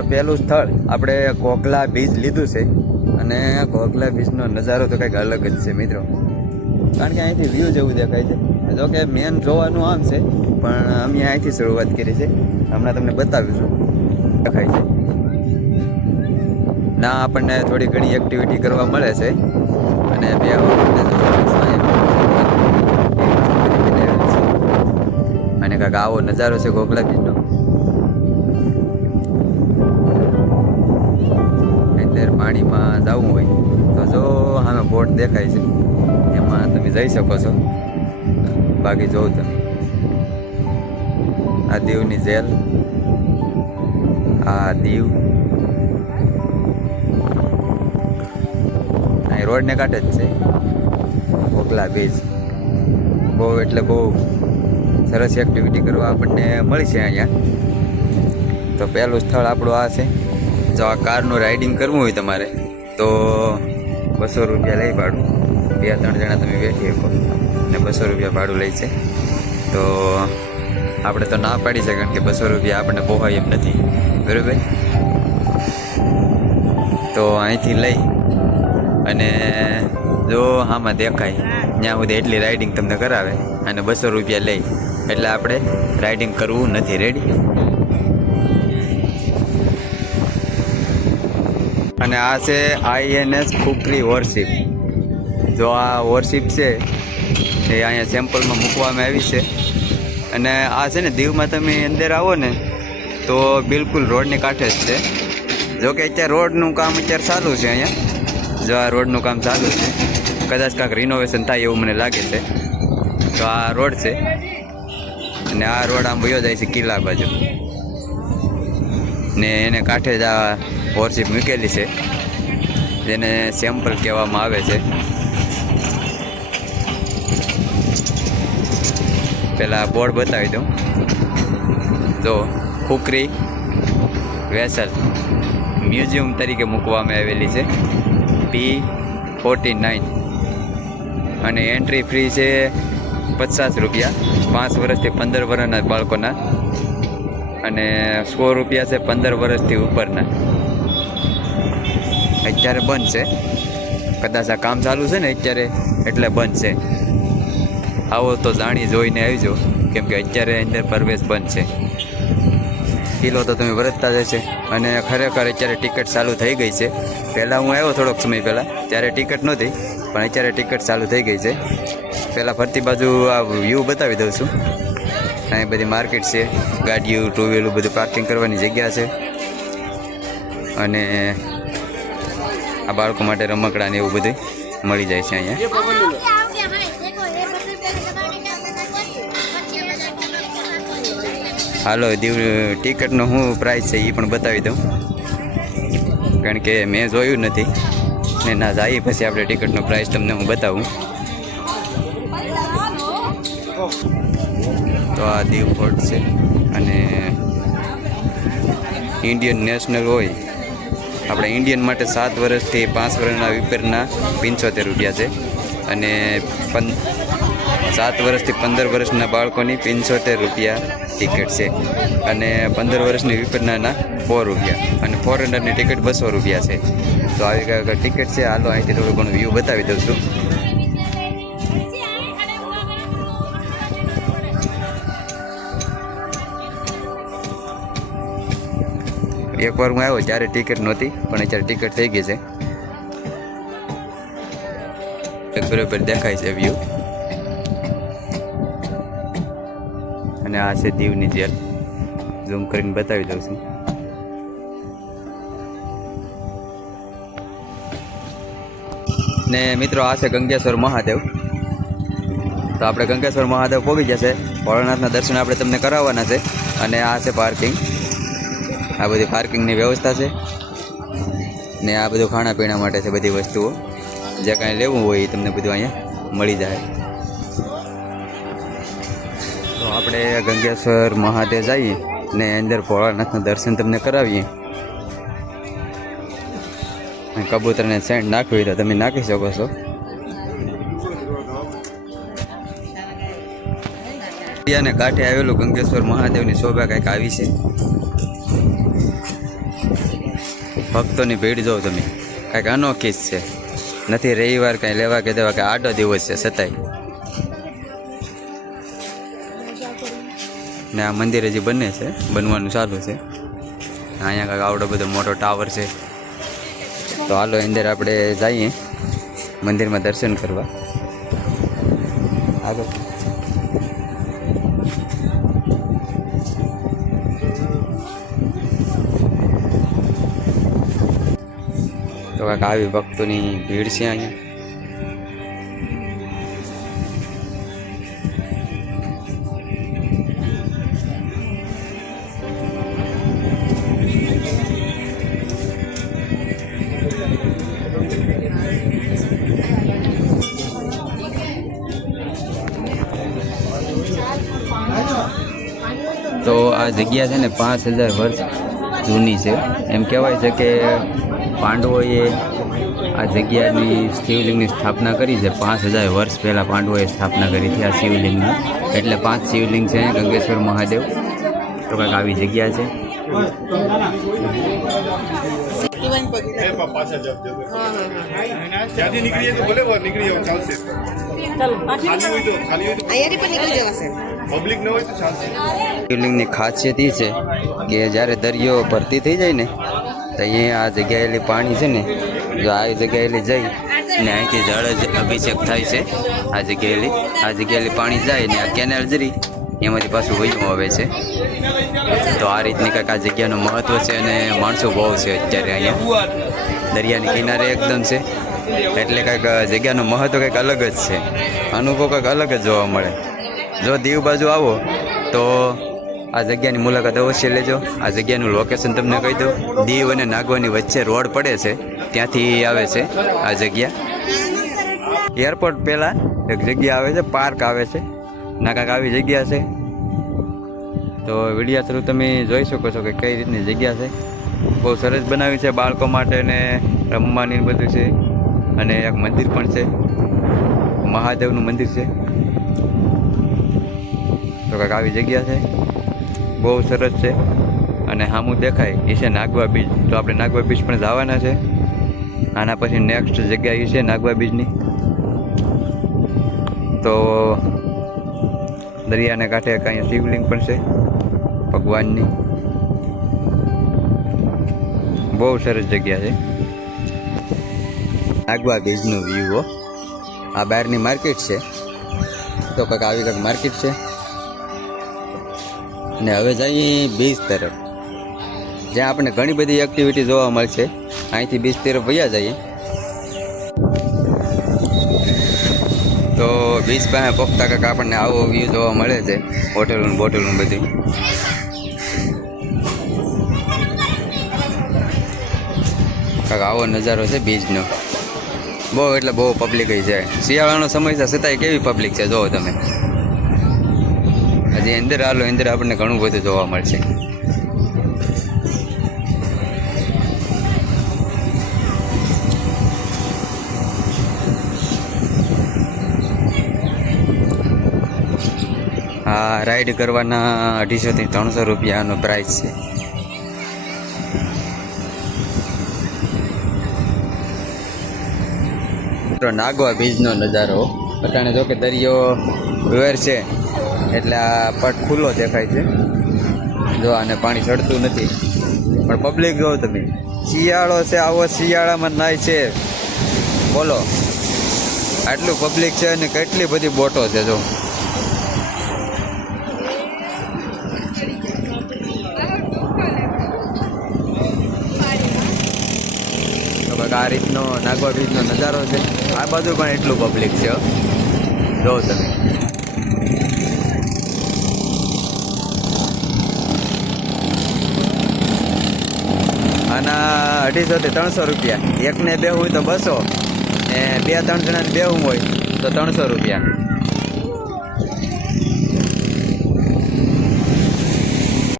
મિત્રો પહેલું સ્થળ આપણે કોકલા બીચ લીધું છે અને કોકલા બીચનો નજારો તો કંઈક અલગ જ છે મિત્રો, કારણ કે અહીંથી વ્યૂ જેવું દેખાય છે. જો કે મેન જોવાનું આમ છે, પણ અમે અહીંથી શરૂઆત કરી છે. હમણાં તમને બતાવીશું દેખાય છે ના. આપણને થોડી ઘણી એક્ટિવિટી કરવા મળે છે અને અને કાંઈક આવો નજારો છે કોકલા બીચનો. અંદર પાણીમાં જવું હોય તો જો સામે બોટ દેખાય છે, એમાં તમે જઈ શકો છો. બાકી જોઉં તમે આ દીવની જેલ, આ દીવ અહીં રોડને કાંઠે જ છે કોકલા બીચ. બહુ એટલે બહુ સરસ એક્ટિવિટી કરવા આપણને મળી છે અહીંયા. તો પહેલું સ્થળ આપણું આ છે. જો આ કારનું રાઇડિંગ કરવું હોય તમારે તો 200 રૂપિયા લઈ ભાડું. 2-3 જણા તમે બેઠી શકો ને 200 રૂપિયા ભાડું લે છે. તો આપણે તો ના પાડી છે, કારણ કે 200 રૂપિયા આપણને પોહાય એમ નથી, બરાબર. તો અહીંથી લઈ અને જો આમાં દેખાય ત્યાં સુધી એટલી રાઇડિંગ તમને કરાવે અને 200 રૂપિયા લઈ, એટલે આપણે રાઇડિંગ કરવું નથી. રેડી? અને આ છે INS ખુકરી વોરશિપ. જો આ વોરશિપ છે એ અહીંયા સેમ્પલમાં મૂકવામાં આવી છે. અને આ છે ને દીવમાં તમે અંદર આવો ને તો બિલકુલ રોડની કાંઠે જ છે. જો કે અત્યારે રોડનું કામ અત્યારે ચાલુ છે અહીંયા. જો આ રોડનું કામ ચાલુ છે, કદાચ કાંઈક રિનોવેશન થાય એવું મને લાગે છે. તો આ રોડ છે અને આ રોડ આમ વયો જાય છે કિલ્લા બાજુ, ને એને કાંઠે જ આ વોરશિપ મૂકેલી છે, જેને સેમ્પલ કહેવામાં આવે છે. પહેલાં બોર્ડ બતાવી દઉં. જો ખુકરી વેસલ મ્યુઝિયમ તરીકે મૂકવામાં આવેલી છે, P49. અને એન્ટ્રી ફ્રી છે 50 રૂપિયા 5 વર્ષથી 15 વર્ષના બાળકોના, અને 100 રૂપિયા છે 15 વર્ષથી ઉપરના. અત્યારે બંધ છે, કદાચ આ કામ ચાલુ છે ને અત્યારે, એટલે બંધ છે. આવો તો જાણી જોઈને આવજો, કેમ કે અત્યારે અંદર પ્રવેશ બંધ છે. કિલ્લો તો તમે વરસતા જશે. અને ખરેખર અત્યારે ટિકિટ ચાલુ થઈ ગઈ છે. પહેલાં હું આવ્યો થોડોક સમય પહેલાં, ત્યારે ટિકિટ નહોતી, પણ અત્યારે ટિકિટ ચાલુ થઈ ગઈ છે. પહેલાં ફરતી બાજુ આ વ્યૂ બતાવી દઉં છું. અહીં બધી માર્કેટ છે, ગાડીઓ, ટુ વ્હીલર બધું પાર્કિંગ કરવાની જગ્યા છે. અને આ બાળકો માટે રમકડા ને એવું બધું મળી જાય છે અહીંયા. હાલો દીવ ટિકિટનો શું પ્રાઇસ છે એ પણ બતાવી દઉં, કારણ કે મેં જોયું નથી ને ના જાય. પછી આપણે ટિકિટનો પ્રાઇસ તમને હું બતાવું. તો આ દીવ ફોર્ટ છે, અને ઇન્ડિયન નેશનલ હોય આપણે ઇન્ડિયન માટે 7 વર્ષથી 5 વર્ષના ઉપરના 75 રૂપિયા છે, અને 7 વર્ષથી 15 વર્ષના બાળકોની 75 રૂપિયા ટિકિટ છે, અને 15 વર્ષની ઉપરના 100 રૂપિયા, અને ફોરેનરની ટિકિટ 200 રૂપિયા છે. તો આવી કાંઈક ટિકિટ છે. હાલો અહીંથી થોડું ઘણું વ્યૂ બતાવી દઉં છું. એકવાર હું આવ્યો ત્યારે ટિકિટ નહોતી, પણ અત્યારે ટિકિટ થઈ ગઈ છે. બરાબર દેખાય છે વ્યૂ. અને આ છે દીવની જેલ. ઝૂમ કરીને બતાવી દઉં છું. ને મિત્રો આ છે ગંગેશ્વર મહાદેવ. તો આપણે ગંગેશ્વર મહાદેવ પહોંચી જશે. ભોળાનાથના દર્શન આપણે તમને કરાવવાના છે. અને આ છે પાર્કિંગ. આ બધી પાર્કિંગની વ્યવસ્થા છે, ને આ બધું ખાણા પીણા માટે છે. બધી વસ્તુઓ જે કાંઈ લેવું હોય એ તમને બધું અહીંયા મળી જાય. તો આપણે ગંગેશ્વર મહાદેવ જઈએ ને અંદર ભોળાનાથના દર્શન તમને કરાવીએ. કબૂતરને સેન્ટ નાખવી તો તમે નાખી શકો છો. અને કાંઠે આવેલું ગંગેશ્વર મહાદેવની શોભા કંઈક આવી છે. ભક્તોની ભીડ જોઉં તમે, કાંઈક અનોખી જ છે. નથી રવિવાર કાંઈ લેવા કે દેવા કે આડો દિવસ છે છતાંય. ને આ મંદિર હજી બને છે, બનવાનું ચાલુ છે. અહીંયા કાંઈક આવડો બધો મોટો ટાવર છે. તો હાલો અંદર આપણે જઈએ મંદિરમાં દર્શન કરવા. આગળ તો કાંઈક આવી ભક્તોની ભીડ છે અહીંયા. તો આ જગ્યા છે ને 5000 વર્ષ જૂની છે. એમ કહેવાય છે કે પાંડવોએ આ જગ્યાની શિવલિંગની સ્થાપના કરી છે. 5000 વર્ષ પહેલાં પાંડવોએ સ્થાપના કરી હતી આ શિવલિંગની. એટલે 5 શિવલિંગ છે ગંગેશ્વર મહાદેવ. તો કંઈક આવી જગ્યા છે. શિવલિંગની ખાસિયત એ છે કે જ્યારે દરિયો ભરતી થઈ જાય ને તો અહીંયા આ જગ્યાએલી પાણી છે ને, જો આ જગ્યાએલી જઈ ને અહીંથી જળ જ અભિષેક થાય છે. આ જગ્યાએલી પાણી જાય ને આ કેનાલ જરી એમાંથી પાછું વયું આવે છે. તો આ રીતની કંઈક આ જગ્યાનું મહત્ત્વ છે. અને માણસો બહુ છે અત્યારે અહીંયા દરિયાની કિનારે એકદમ છે. એટલે કંઈક જગ્યાનું મહત્ત્વ કંઈક અલગ જ છે. અનુભવ કંઈક અલગ જ જોવા મળે. જો દીવ બાજુ આવો તો આ જગ્યાની મુલાકાત અવશ્ય લેજો. આ જગ્યાનું લોકેશન તમને કહી દઉં. દીવ અને નાગવાની વચ્ચે રોડ પડે છે, ત્યાંથી આવે છે આ જગ્યા. એરપોર્ટ પહેલાં એક જગ્યા આવે છે, પાર્ક આવે છે, ના કાંઈક આવી જગ્યા છે. તો વિડીયો થ્રુ તમે જોઈ શકો છો કે કઈ રીતની જગ્યા છે. બહુ સરસ બનાવી છે બાળકો માટે ને રમવાની બધું છે. અને એક મંદિર પણ છે, મહાદેવનું મંદિર છે. તો કાંઈક આવી જગ્યા છે, બહુ સરસ છે. અને સામું દેખાય એ છે નાગવા બીચ. તો આપણે નાગવા બીચ પણ જવાના છે. આના પછી નેક્સ્ટ જગ્યા એ છે નાગવા બીચની. તો દરિયાને કાંઠે કાંઈ શિવલિંગ પણ છે ભગવાનની. બહુ સરસ જગ્યા છે નાગવા બીચનું વ્યૂ. આ બહારની માર્કેટ છે. તો કંઈક આવી કંઈક માર્કેટ છે. ને હવે જઈએ બીચ તરફ, જ્યાં આપણને ઘણી બધી એક્ટિવિટી જોવા મળશે. અહીંથી બીચ તરફ વયા જઈએ. તો બીચ પાસે પહોંચતા કંઈક આપણને આવો વ્યૂ જોવા મળે છે. હોટેલનું બોટલનું બધું. કાંઈક આવો નજારો છે બીચનો. બહુ એટલે બહુ પબ્લિક છે. શિયાળાનો સમય છે છતાંય કેવી પબ્લિક છે જોવો તમે. હજી અંદર હાલો, અંદર આપણને ઘણું બધું જોવા મળશે. આ રાઈડ કરવાના 250 થી 300 રૂપિયાનો પ્રાઇસ છે. તો નાગવા બીચનો નજારો. અટાણે જો કે દરિયો વેર છે એટલે આ પટ ખુલ્લો દેખાય છે. જો આને પાણી ચડતું નથી. પણ પબ્લિક જો તમે, શિયાળો છે, આવો શિયાળામાં નાય છે. બોલો, આટલું પબ્લિક છે અને કેટલી બધી બોટો છે. જો આ રીતનો નાગવા બીચનો નજારો છે. આ બાજુ પણ એટલું પબ્લિક છે. જો તમે આના 250 થી 300 રૂપિયા. એકને બેહવું હોય તો 200, ને 2-3 જણાને બેહવું હોય તો 300 રૂપિયા.